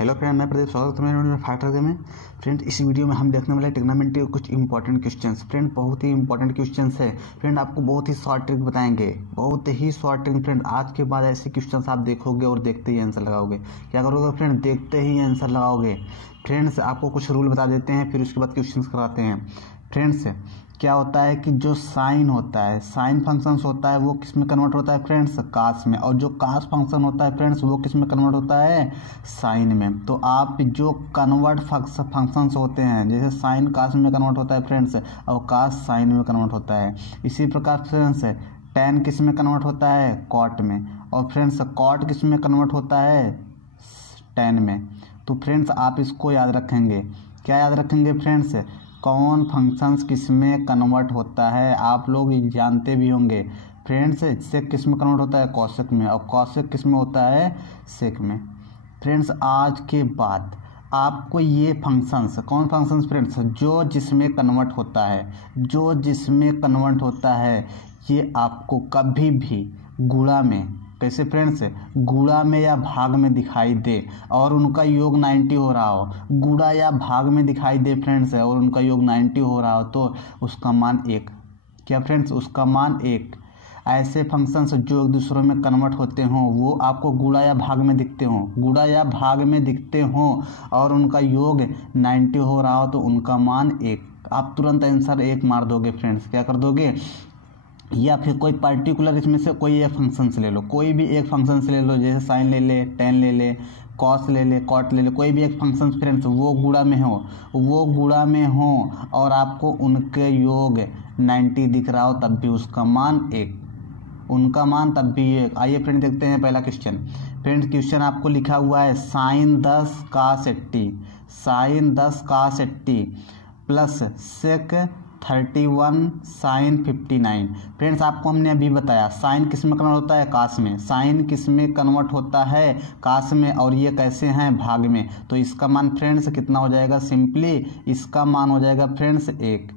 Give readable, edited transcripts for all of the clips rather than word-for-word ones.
Hello friend, मैं प्रदीप, स्वागत है मेरे फैक्टर में। फ्रेंड, इस वीडियो में हम देखने वाले ट्रिग्नोमेट्री के कुछ इंपॉर्टेंट क्वेश्चंस। फ्रेंड, बहुत ही इंपॉर्टेंट क्वेश्चंस है। फ्रेंड, आपको बहुत ही शॉर्ट ट्रिक बताएंगे, बहुत ही शॉर्ट ट्रिक। फ्रेंड, आज के बाद ऐसे क्वेश्चंस आप देखोगे और देखते ही आंसर लगाओगे। क्या करोगे फ्रेंड? देखते ही आंसर लगाओगे। फ्रेंड्स, आपको कुछ रूल बता देते हैं, फिर उसके बाद क्वेश्चंस कराते हैं। फ्रेंड्स, क्या होता है कि जो साइन होता है, साइन फंक्शंस होता है, वो किस में कन्वर्ट होता है फ्रेंड्स? कास में। और जो कास फंक्शन होता है फ्रेंड्स, वो किस में कन्वर्ट होता है? साइन में। तो आप जो कन्वर्ट फंक्शंस होते हैं, जैसे साइन कास में कन्वर्ट होता है फ्रेंड्स, और कास साइन में कन्वर्ट होता है। इसी प्रकार फ्रेंड्स, टेन किस में कन्वर्ट होता है? कॉट में। और फ्रेंड्स, कॉट किस में कन्वर्ट होता है? टेन में। तो फ्रेंड्स, आप इसको याद रखेंगे। क्या याद रखेंगे फ्रेंड्स? कौन फंक्शंस किस में कन्वर्ट होता है, आप लोग जानते भी होंगे फ्रेंड्स। सेक किस में कन्वर्ट होता है? कॉसेक में। और कॉसेक किस में होता है? सेक में। फ्रेंड्स, आज के बाद आपको ये फंक्शंस, कौन फंक्शंस फ्रेंड्स? जो जिसमें कन्वर्ट होता है, जो जिसमें कन्वर्ट होता है, ये आपको कभी भी गुणा में, कैसे फ्रेंड्स? गुणा में या भाग में दिखाई दे और उनका योग 90 हो रहा हो, गुणा या भाग में दिखाई दे फ्रेंड्स और उनका योग 90 हो रहा हो, तो उसका मान 1। क्या फ्रेंड्स? उसका मान 1। ऐसे फंक्शंस जो एक दूसरों में कन्वर्ट होते हों, वो आपको गुणा या भाग में दिखते हों, गुणा या भाग में दिखते हों और उनका योग 90 हो रहा हो, तो उनका मान 1। आप तुरंत आंसर 1 मार दोगे फ्रेंड्स। क्या कर दोगे? या फिर कोई पर्टिकुलर इसमें से कोई एक फंक्शन से ले लो, कोई भी एक फंक्शन से ले लो, जैसे साइन ले ले, टेन ले ले, कॉस ले ले, कॉट ले ले, कोई भी एक फंक्शन फ्रेंड्स वो गुणा में हो, वो गुणा में हो और आपको उनके योग 90 दिख रहा हो, तब भी उसका मान 1, उनका मान तब भी 1। आइए फ्रेंड, देखते हैं पहला क्वेश्चन। फ्रेंड्स, क्वेश्चन आपको लिखा हुआ है sine 10 cos 80, sine 10 cos 80 plus sec 31 sine 59। Friends, आपको हमने अभी बताया साइन किस में कन्वर्ट होता है? कास में। साइन किस में कन्वर्ट होता है? कास में। और ये कैसे हैं? भाग में। तो इसका मान फ्रेंड्स कितना हो जाएगा? सिंपली इसका मान हो जाएगा फ्रेंड्स 1,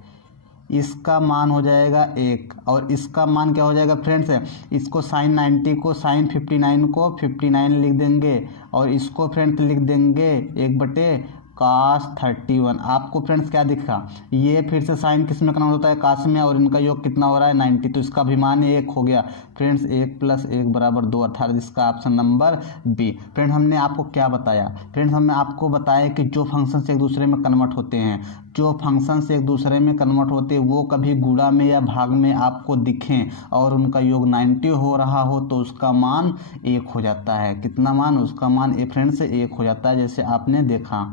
इसका मान हो जाएगा 1, और इसका मान क्या हो जाएगा फ्रेंड्स? इसको साइन 90 को, साइन 59 को 59 लिख देंगे और इसको फ्रेंड्स लिख देंगे 1/cos 31। आपको फ्रेंड्स क्या दिखा? ये फिर से साइन किस में कन्वर्ट होता है? कास में। और इनका योग कितना हो रहा है? 90। तो इसका भी मान 1 हो गया फ्रेंड्स। 1 + 1 = 2, अर्थात इसका ऑप्शन नंबर बी। फ्रेंड, हमने आपको क्या बताया? फ्रेंड्स, हमने आपको बताया कि जो फंक्शंस एक दूसरे में कन्वर्ट होते हैं, जो फंक्शंस एक दूसरे में कन्वर्ट होते हैं, वो कभी गुणा में या भाग में आपको दिखें और उनका योग 90 हो रहा हो, तो उसका मान 1 हो जाता है। कितना मान? उसका मान फ्रेंड्स 1 हो जाता है, जैसे आपने देखा।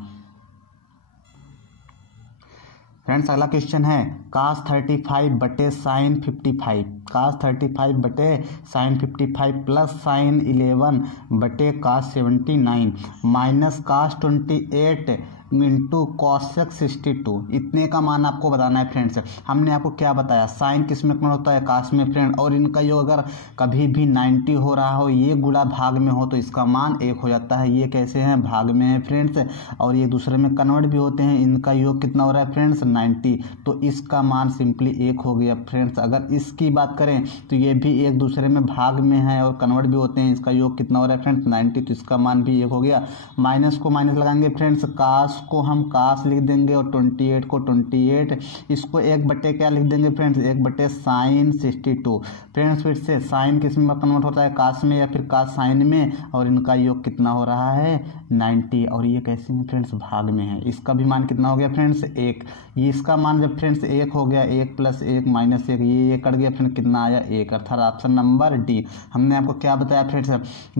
फ्रेंड्स, अगला क्वेश्चन है cos 35/sin 55, cos 35/sin 55 plus sin 11/cos 79 minus cos 28 into cosec 62। इतने का मान आपको बताना है फ्रेंड्स। हमने आपको क्या बताया? साइन किस में कन्वर्ट होता है? कास में फ्रेंड। और इनका योग अगर कभी भी 90 हो रहा हो, ये गुणा भाग में हो, तो इसका मान 1 हो जाता है। ये कैसे हैं? भाग में है फ्रेंड्स, और ये दूसरे में कन्वर्ट भी होते हैं। इनका योग कितना हो रहा है फ्रेंड्स? 90। तो इसका मान सिंपली 1 हो गया फ्रेंड्स। अगर इसकी बात करें तो ये भी एक दूसरे में भाग में है और कन्वर्ट भी होते हैं। इसका योग कितना हो रहा है फ्रेंड्स? 90। तो इसका मान भी 1 हो गया। माइनस को माइनस लगाएंगे फ्रेंड्स, कास को हम कास लिख देंगे और 28 को 28, इसको 1/, क्या लिख देंगे फ्रेंड्स? 1/sin 62। फ्रेंड्स, फिर से साइन किस में कन्वर्ट होता है? कास में या फिर कास साइन में, और इनका योग कितना हो रहा है? 90। और ये कैसे में फ्रेंड्स? भाग में है। इसका भी मान कितना हो गया फ्रेंड्स? 1। ये इसका मान जब फ्रेंड्स 1 हो गया, 1 + 1 - 1, ये कट गया फ्रेंड्स, कितना आया? 1, अर्थात ऑप्शन नंबर डी। हमने आपको क्या बताया फ्रेंड्स?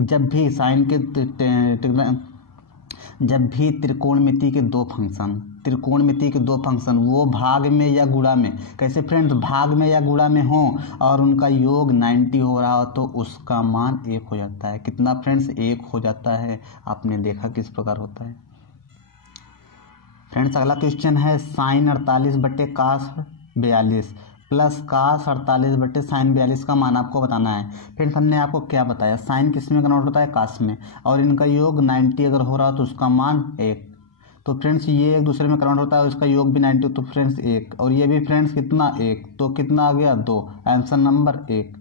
जब भी साइन के जब भी त्रिकोणमिति के दो फंक्शन वो भाग में या गुणा में, कैसे फ्रेंड्स? भाग में या गुणा में हो और उनका योग 90 हो रहा हो, तो उसका मान 1 हो जाता है। कितना फ्रेंड्स? 1 हो जाता है। आपने देखा किस प्रकार होता है। फ्रेंड्स, अगला क्वेश्चन है sign 48/cos 42 plus cos 48/sin 42 का मान आपको बताना है। फ्रेंड्स, हमने आपको क्या बताया? साइन किस में कन्वर्ट होता है? कास में। और इनका योग 90 अगर हो रहा हो तो उसका मान 1। तो फ्रेंड्स, ये एक दूसरे में कन्वर्ट होता है, उसका योग भी 90, तो फ्रेंड्स 1, और ये भी फ्रेंड्स कितना? 1। तो कितना आ गया? 2, आंसर नंबर 1।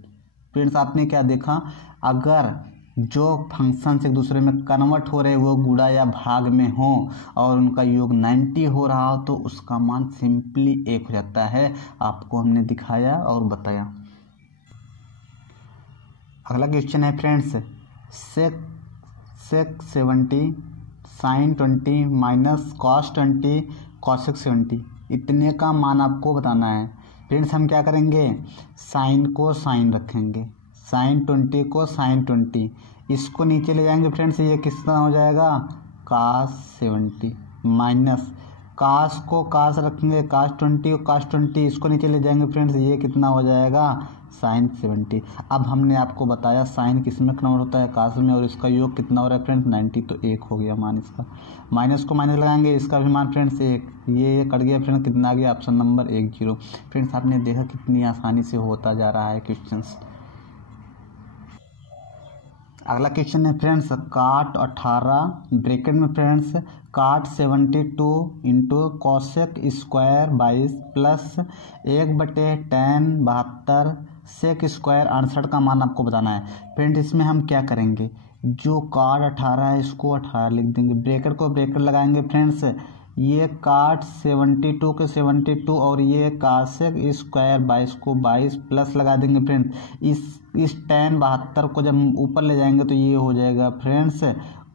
फ्रेंड्स, आपने क्या देखा? अगर जो फंक्शंस एक दूसरे में कन्वर्ट हो रहे वो गुणा या भाग में हो और उनका योग 90 हो रहा हो तो उसका मान सिंपली 1 हो जाता है। आपको हमने दिखाया और बताया। अगला क्वेश्चन है फ्रेंड्स, सेक 70 साइन 20 माइनस कॉस 20 कॉसेक 70 इतने का मान आपको बताना है। फ्रेंड्स हम क्या करेंगे, साइन को साइन रखेंगे, साइन 20 को साइन 20, इसको नीचे ले जाएंगे फ्रेंड्स, ये कितना हो जाएगा कास 70 माइनस कास को कास रखेंगे कास 20 और कास 20, इसको नीचे ले जाएंगे फ्रेंड्स, ये कितना हो जाएगा साइन 70। अब हमने आपको बताया साइन किस में कन्वर्ट होता है कास में, और इसका योग कितना हो रहा है फ्रेंड्स 90, तो 1 हो गया मान इसका। माइनस को माइनस लगाएंगे, इसका भी मान फ्रेंड्स 1, ये कट गया फ्रेंड्स, कितना आ गया ऑप्शन नंबर 1 0। फ्रेंड्स आपने देखा कितनी आसानी से होता जा रहा है क्वेश्चंस। अगला क्वेश्चन है फ्रेंड्स, काट 18 ब्रैकेट में friends cot 72 into cosec square 22 plus 1/10 72 sec square 68 का मान आपको बताना है। फ्रेंड्स इसमें हम क्या करेंगे, जो काट 18 है इसको 18 लिख देंगे, ब्रैकेट को ब्रैकेट लगाएंगे फ्रेंड्स, ये काट 72 के 72 और ये कासेक स्क्वायर 22 को 22 प्लस लगा देंगे फ्रेंड्स। इस tan 72 को जब ऊपर ले जाएंगे तो ये हो जाएगा फ्रेंड्स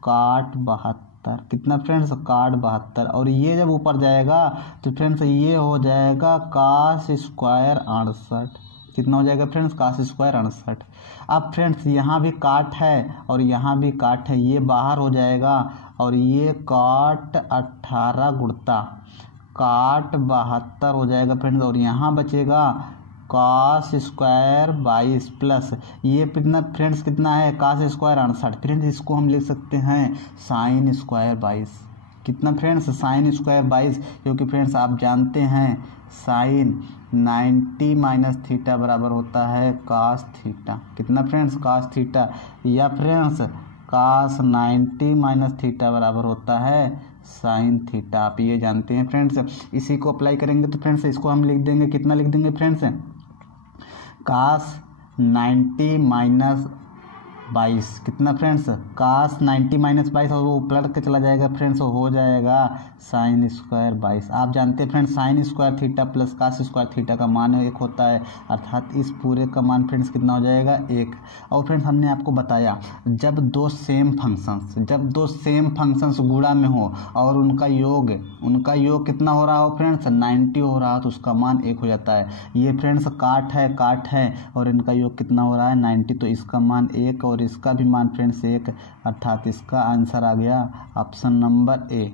काट 72, कितना फ्रेंड्स काट 72, और ये जब ऊपर जाएगा तो फ्रेंड्स ये हो जाएगा कास स्क्वायर 68, कितना हो जाएगा फ्रेंड्स कास स्क्वायर 68। अब फ्रेंड्स यहाँ भी काट है और यहाँ भी काट है, ये बाहर हो जाएगा और ये काट 18 गुणता काट 72 हो जाएगा फ्रेंड्स, और यहाँ बचेगा कास स्क्वायर 22 प्लस ये कितना फ्रेंड्स कितना है कास स्क्वायर 68। फ्रेंड्स इसको हम लिख सकते हैं साइन स्क्वायर 22, कितना फ्रेंड्स साइन स्क्वायर 22, क्योंकि फ्रेंड्स आप जानते हैं साइन 90 माइनस थीटा बराबर होता है कास थीटा, कितना फ्रेंड्स कास थीटा, या फ्रेंड्स कास 90 माइनस थीटा बराबर होता है साइन थीटा, आप ये जानते हैं फ्रेंड्स। इसी को अप्लाई करेंगे तो फ्रेंड्स इसको हम लिख देंगे, कितना लिख देंगे फ्रेंड्स कास 90 माइनस 22, कितना फ्रेंड्स कास 90 माइनस 22, और वो पलट के चला जाएगा फ्रेंड्स, हो जाएगा साइन स्क्वायर 22। आप जानते हैं friends sine square theta plus cos square theta का मान 1 होता है, अर्थात इस पूरे का मान फ्रेंड्स कितना हो जाएगा 1। और फ्रेंड्स हमने आपको बताया जब दो सेम फंक्शंस गुणा में हो और उनका योग कितना हो रहा हो फ्रेंड्स 90 हो रहा हो तो उसका मान 1 हो जाता है। ये फ्रेंड्स काट है और इनका योग कितना हो रहा है 90, तो इसका मान 1 और इसका भी मान फ्रेंड्स 1, अर्थात इसका आंसर आ गया ऑप्शन नंबर ए,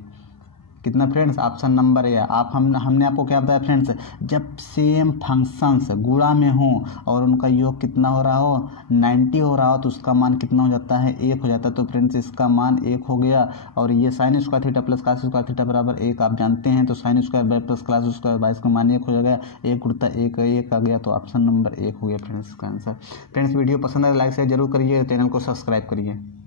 कितना फ्रेंड्स ऑप्शन नंबर ए। हमने आपको क्या बताया फ्रेंड्स, जब सेम फंक्शंस गुणा में हो और उनका योग कितना हो रहा हो 90 हो रहा हो तो उसका मान कितना हो जाता है 1 हो जाता है, तो फ्रेंड्स इसका मान 1 हो गया। और ये sine square theta plus cos square theta बराबर 1 आप जानते हैं, तो sine square plus cos square 22 का मान 1 हो गया, 1 गुणा 1 आ गया, तो ऑप्शन नंबर 1 हो गया फ्रेंड्स इसका आंसर। फ्रेंड्स वीडियो पसंद है लाइक शेयर जरूर करिए, चैनल को सब्सक्राइब करिए।